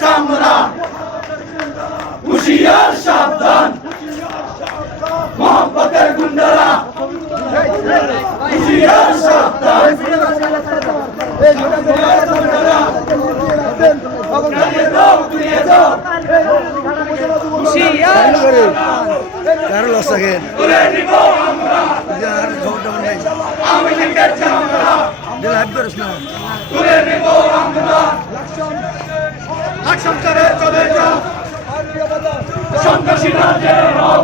চামড়া। হুশিয়ার সাবধান। মহাপতের গুন্ডারা। হুশিয়ার সাবধান। আমি লাভ করিস না। সংসারে চলে যাও সন্ত্রাসীরা যে হোক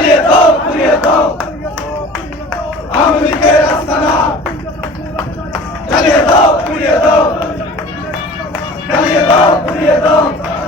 Редактор субтитров А.Семкин Корректор А.Егорова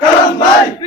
Cambari!